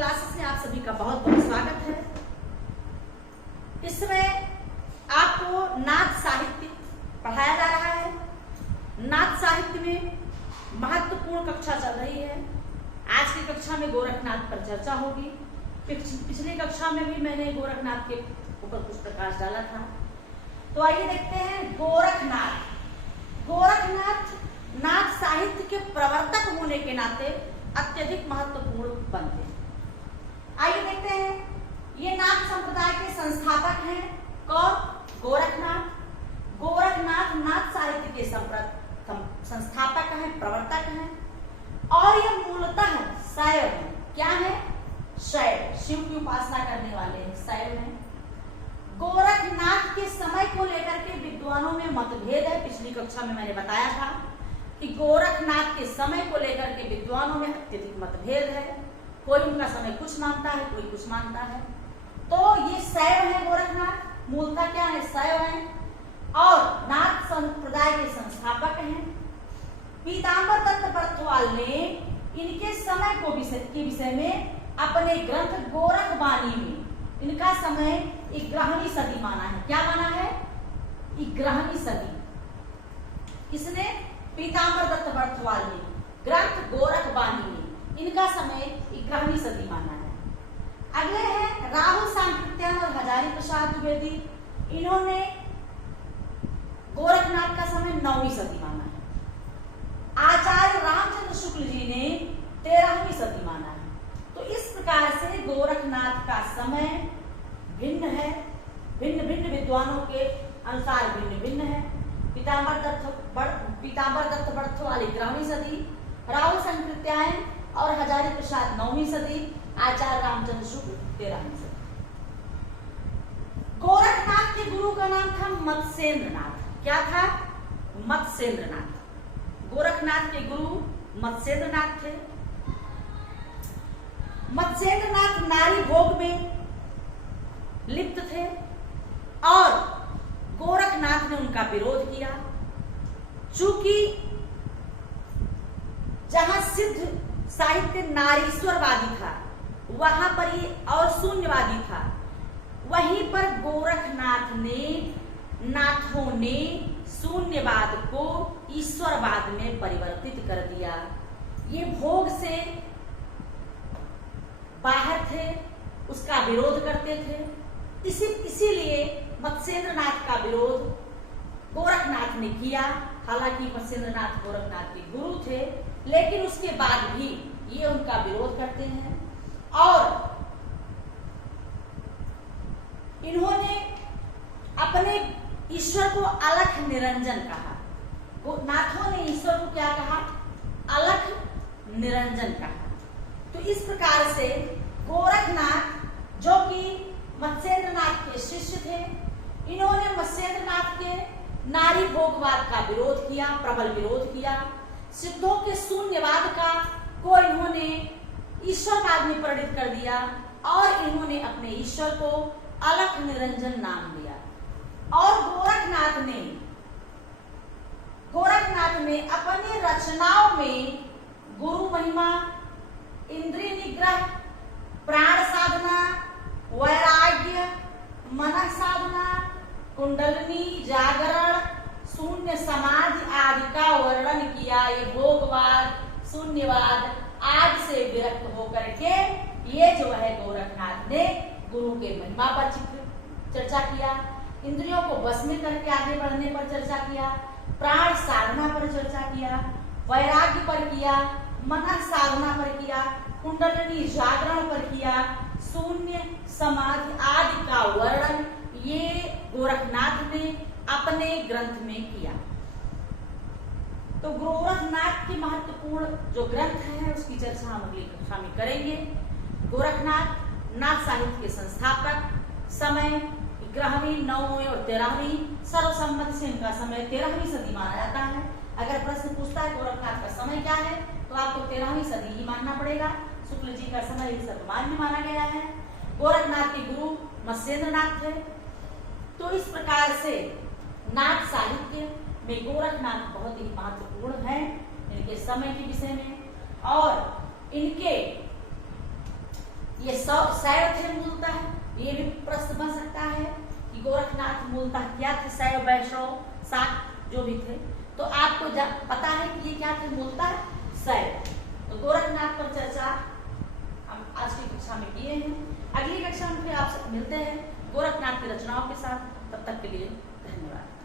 Classes में आप सभी का बहुत बहुत स्वागत है। इसमें आपको नाथ साहित्य पढ़ाया जा रहा है। नाथ साहित्य में महत्वपूर्ण कक्षा चल रही है। आज की कक्षा में गोरखनाथ पर चर्चा होगी। पिछली कक्षा में भी मैंने गोरखनाथ के ऊपर कुछ प्रकाश डाला था। तो आइए देखते हैं गोरखनाथ। गोरखनाथ नाथ साहित्य के प्रवर्तक होने के नाते अत्यधिक महत्वपूर्ण बनते हैं। आइए देखते हैं, ये नाथ संप्रदाय के संस्थापक हैं। कौन? गोरखनाथ। गोरखनाथ नाथ साहित्य के संस्थापक हैं, प्रवर्तक हैं और ये मूलतः शैव हैं। क्या है? शैव, शिव की उपासना करने वाले हैं, शैव हैं। गोरखनाथ के समय को लेकर के विद्वानों में मतभेद है। पिछली कक्षा में मैंने बताया था कि गोरखनाथ के समय को लेकर के विद्वानों में अत्यधिक मतभेद है। कोई उनका समय कुछ मानता है, कोई कुछ मानता है। तो ये शैव है। गोरखनाथ मूलतः क्या है? शैव है और नाथ संप्रदाय के संस्थापक हैं। पीताम्बर दत्त बर्थवाल ने इनके समय को के विषय में अपने ग्रंथ गोरखवाणी में इनका समय 11वीं सदी माना है। क्या माना है? 11वीं सदी। किसने? पीताम्बर दत्त बर्थवाल ने ग्रंथ गोरखवाणी में इनका समय 11वीं सदी माना है। अगले हैं राहुल सांकृत्यायन और हजारी प्रसाद द्विवेदी। इन्होंने गोरखनाथ का समय 9वीं सदी माना है। आचार्य रामचंद्र शुक्ल जी ने 13वीं सदी माना है। तो इस प्रकार से गोरखनाथ का समय भिन्न है, भिन्न भिन्न विद्वानों के अनुसार भिन्न भिन्न है। पीताम्बर दत्त बर्थवाल 11वीं सदी, राहुल सांकृत्यायन और हजारी प्रसाद 9वीं सदी, आचार्य रामचंद्र शुक्ल 13वीं सदी। गोरखनाथ के गुरु का नाम था मत्स्येंद्रनाथ। क्या था? मत्स्येंद्रनाथ। गोरखनाथ के गुरु मत्स्येंद्रनाथ थे। मत्स्येंद्रनाथ नारी भोग में लिप्त थे और गोरखनाथ ने उनका विरोध किया। चूंकि जहां सिद्ध साहित्य नारीश्वरवादी था, वहां पर ये और शून्यवादी था, वहीं पर नाथों ने शून्यवाद को ईश्वरवाद में परिवर्तित कर दिया। ये भोग से बाहर थे, उसका विरोध करते थे। इसीलिए मत्स्येंद्रनाथ का विरोध गोरखनाथ ने किया। हालांकि मत्स्येंद्रनाथ गोरखनाथ के गुरु थे, लेकिन उसके बाद भी ये उनका विरोध करते हैं और इन्होंने अपने ईश्वर को अलख निरंजन कहा। नाथों ने ईश्वर को क्या कहा? अलख निरंजन कहा। तो इस प्रकार से गोरखनाथ, जो कि मत्स्येंद्रनाथ के शिष्य थे, इन्होंने मत्स्येंद्रनाथ के नारी भोगवाद का विरोध किया, प्रबल विरोध किया। सिद्धों के शून्यवाद को इन्होंने ईश्वरवाद में परिणत कर दिया और इन्होंने अपने ईश्वर को अलख निरंजन नाम दिया। और गोरखनाथ ने अपनी रचनाओं में गुरु महिमा, इंद्रिय निग्रह, प्राण साधना, वैराग्य, मन साधना, कुंडलिनी, जागरण, शून्य समाधि आदि का वर्णन किया। ये भोगवाद, शून्यवाद आदि से विरक्त होकर के ये जो है गोरखनाथ ने गुरु के महिमा पर चर्चा किया, इंद्रियों को बस में करके आगे बढ़ने पर चर्चा किया, प्राण साधना पर चर्चा किया, वैराग्य पर किया, मन साधना पर किया, कुंडलिनी जागरण पर किया, शून्य समाधि आदि का वर्णन ये गोरखनाथ ने अपने ग्रंथ में किया। तो गोरखनाथ की महत्वपूर्ण जो ग्रंथ है उसकी चर्चा हम अगली कक्षा में करेंगे। गोरखनाथ नाथ साहित्य के संस्थापक, समय 11वीं, 9वीं और 13वीं, सर्वसम्मति से इनका समय 13वीं सदी माना जाता है। अगर प्रश्न पूछता है गोरखनाथ का समय क्या है, तो आपको 13वीं सदी ही मानना पड़ेगा। शुक्ल जी का समय सर्वमान्य माना गया है। गोरखनाथ के गुरु मत्स्येंद्रनाथ थे। तो इस प्रकार से नाथ साहित्य में गोरखनाथ बहुत ही महत्वपूर्ण है इनके समय के विषय में और इनके ये शैव थे मूलतः, ये भी प्रश्न बन सकता है कि गोरखनाथ मूलतः क्या थे, शैव वैष्णव शाक्त जो भी थे। तो आपको पता है कि ये क्या थे मूलतः शैव। तो गोरखनाथ पर चर्चा हम आज की कक्षा में किए हैं। अगली कक्षा में फिर आपसे मिलते हैं गोरखनाथ की रचनाओं के साथ। तब तक के लिए धन्यवाद।